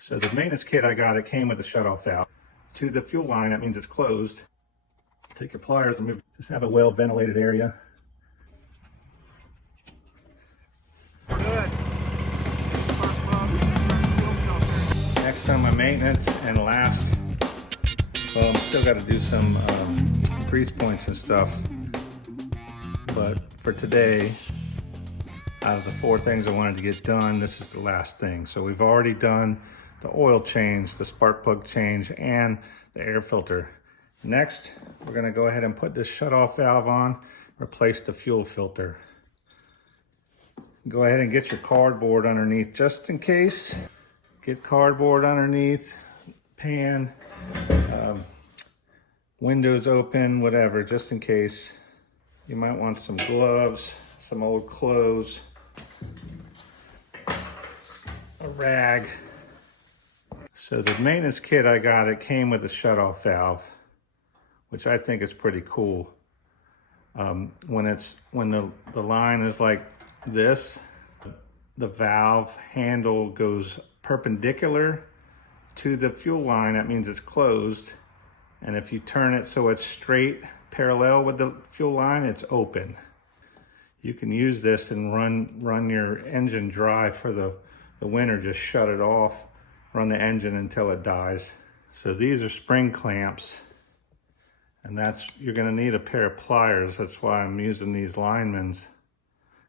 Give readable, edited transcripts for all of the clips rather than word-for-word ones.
So the maintenance kit I got, it came with a shutoff valve to the fuel line. That means it's closed. Take your pliers and move. Just have a well ventilated area. Good. Next on my maintenance and last, well, I'm still got to do some grease points and stuff. But for today, out of the 4 things I wanted to get done, this is the last thing. So we've already done the oil change, the spark plug change, and the air filter. Next, we're gonna go ahead and put this shutoff valve on, replace the fuel filter. Go ahead and get your cardboard underneath just in case. Get cardboard underneath, pan, windows open, whatever, just in case. You might want some gloves, some old clothes, a rag. So the maintenance kit I got, it came with a shutoff valve, which I think is pretty cool. When the line is like this, the valve handle goes perpendicular to the fuel line. That means it's closed. And if you turn it so it's straight parallel with the fuel line, it's open. You can use this and run your engine dry for the winter. Just shut it off, run the engine until it dies. So these are spring clamps, and you're gonna need a pair of pliers. That's why I'm using these linemen's,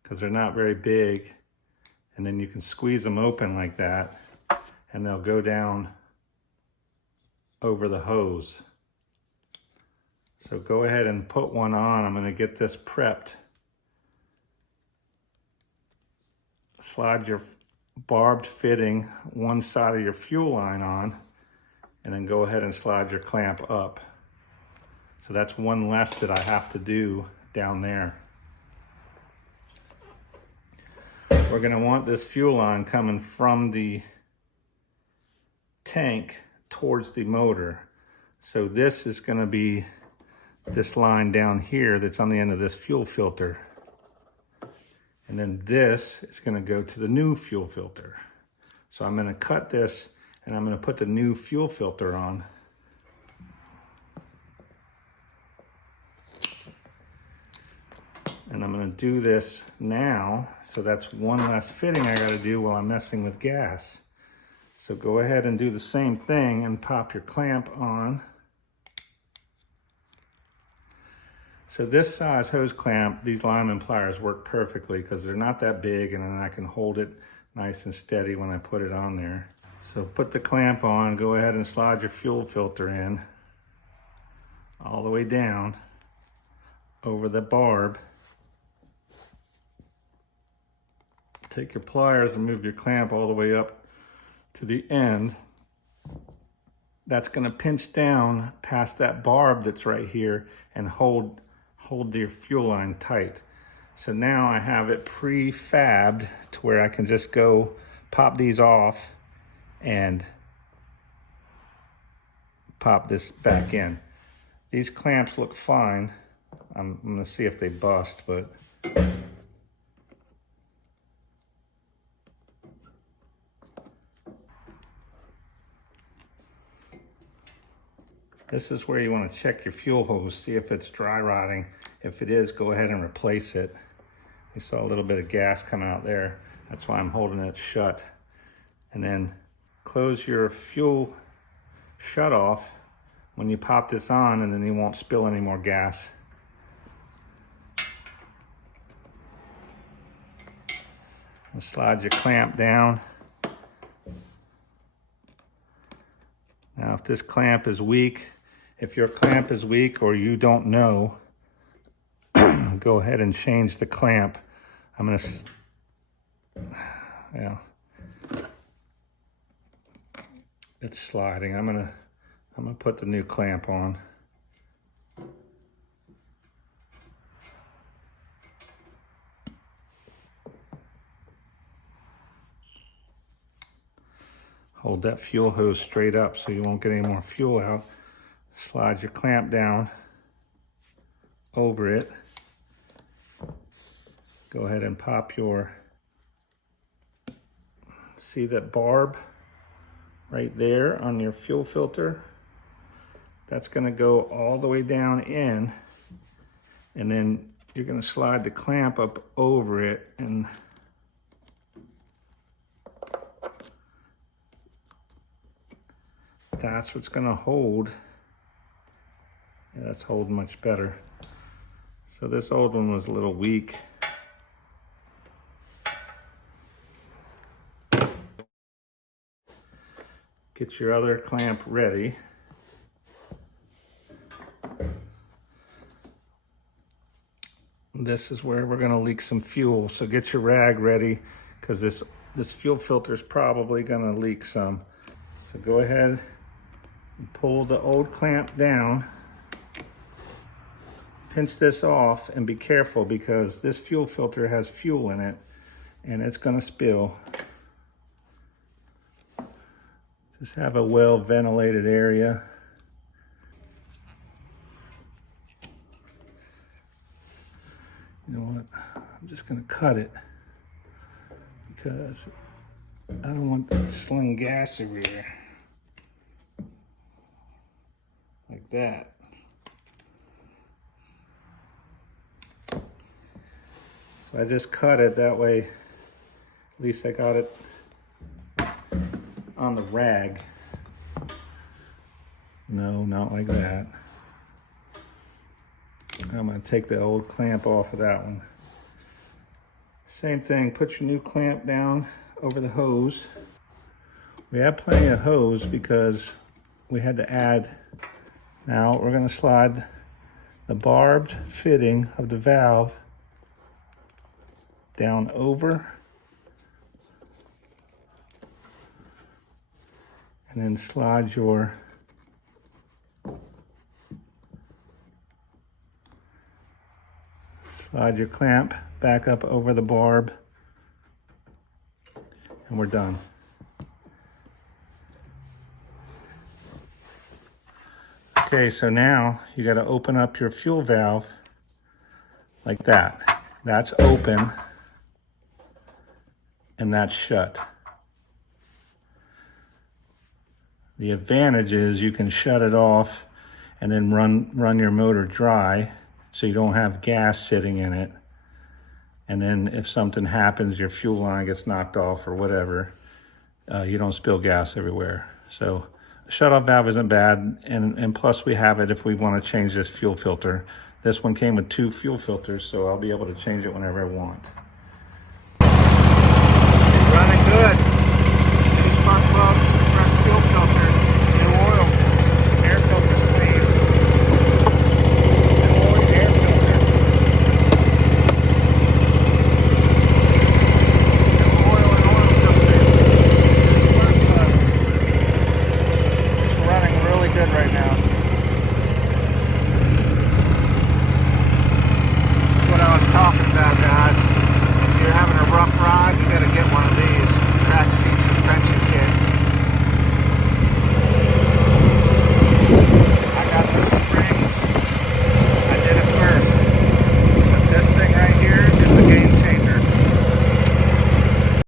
because they're not very big. And then you can squeeze them open like that, and they'll go down over the hose. So go ahead and put one on. I'm gonna get this prepped. Slide your barbed fitting one side of your fuel line on, and then go ahead and slide your clamp up. So that's one less that I have to do down there. We're gonna want this fuel line coming from the tank towards the motor. So this is gonna be this line down here that's on the end of this fuel filter. And then this is gonna go to the new fuel filter. So I'm gonna cut this and I'm gonna put the new fuel filter on. And I'm gonna do this now. So that's one less fitting I gotta do while I'm messing with gas. So go ahead and do the same thing and pop your clamp on. So this size hose clamp, these lineman pliers work perfectly because they're not that big, and then I can hold it nice and steady when I put it on there. So put the clamp on, go ahead and slide your fuel filter in all the way down over the barb. Take your pliers and move your clamp all the way up to the end. That's gonna pinch down past that barb that's right here and hold your fuel line tight. So now I have it pre-fabbed to where I can just go pop these off and pop this back in. These clamps look fine. I'm gonna see if they bust, but this is where you want to check your fuel hose, see if it's dry rotting. If it is, go ahead and replace it. You saw a little bit of gas come out there. That's why I'm holding it shut. And then close your fuel shutoff when you pop this on, and then you won't spill any more gas. And slide your clamp down. Now, if this clamp is weak, if your clamp is weak or you don't know, go ahead and change the clamp. I'm gonna, it's sliding. I'm gonna put the new clamp on. Hold that fuel hose straight up so you won't get any more fuel out. Slide your clamp down over it. Go ahead and pop your, see that barb right there on your fuel filter. That's going to go all the way down in, and then you're going to slide the clamp up over it, and that's what's going to hold. Yeah, that's holding much better. So this old one was a little weak. Get your other clamp ready. This is where we're going to leak some fuel. So get your rag ready, because this fuel filter is probably going to leak some. So go ahead and pull the old clamp down. Pinch this off and be careful, because this fuel filter has fuel in it and it's going to spill. Just have a well ventilated area. You know what? I'm just going to cut it, because I don't want to sling gas everywhere. Like that. So I just cut it that way. At least I got it on the rag. No, not like that. I'm going to take the old clamp off of that one. Same thing, put your new clamp down over the hose. We have plenty of hose because we had to add. Now we're going to slide the barbed fitting of the valve down over, and then slide your clamp back up over the barb, and we're done. Okay, so now you got to open up your fuel valve like that. That's open and that's shut. The advantage is you can shut it off and then run your motor dry, so you don't have gas sitting in it. And then if something happens, your fuel line gets knocked off or whatever, you don't spill gas everywhere. So a shut-off valve isn't bad, and plus we have it if we want to change this fuel filter. This one came with 2 fuel filters, so I'll be able to change it whenever I want. Running good.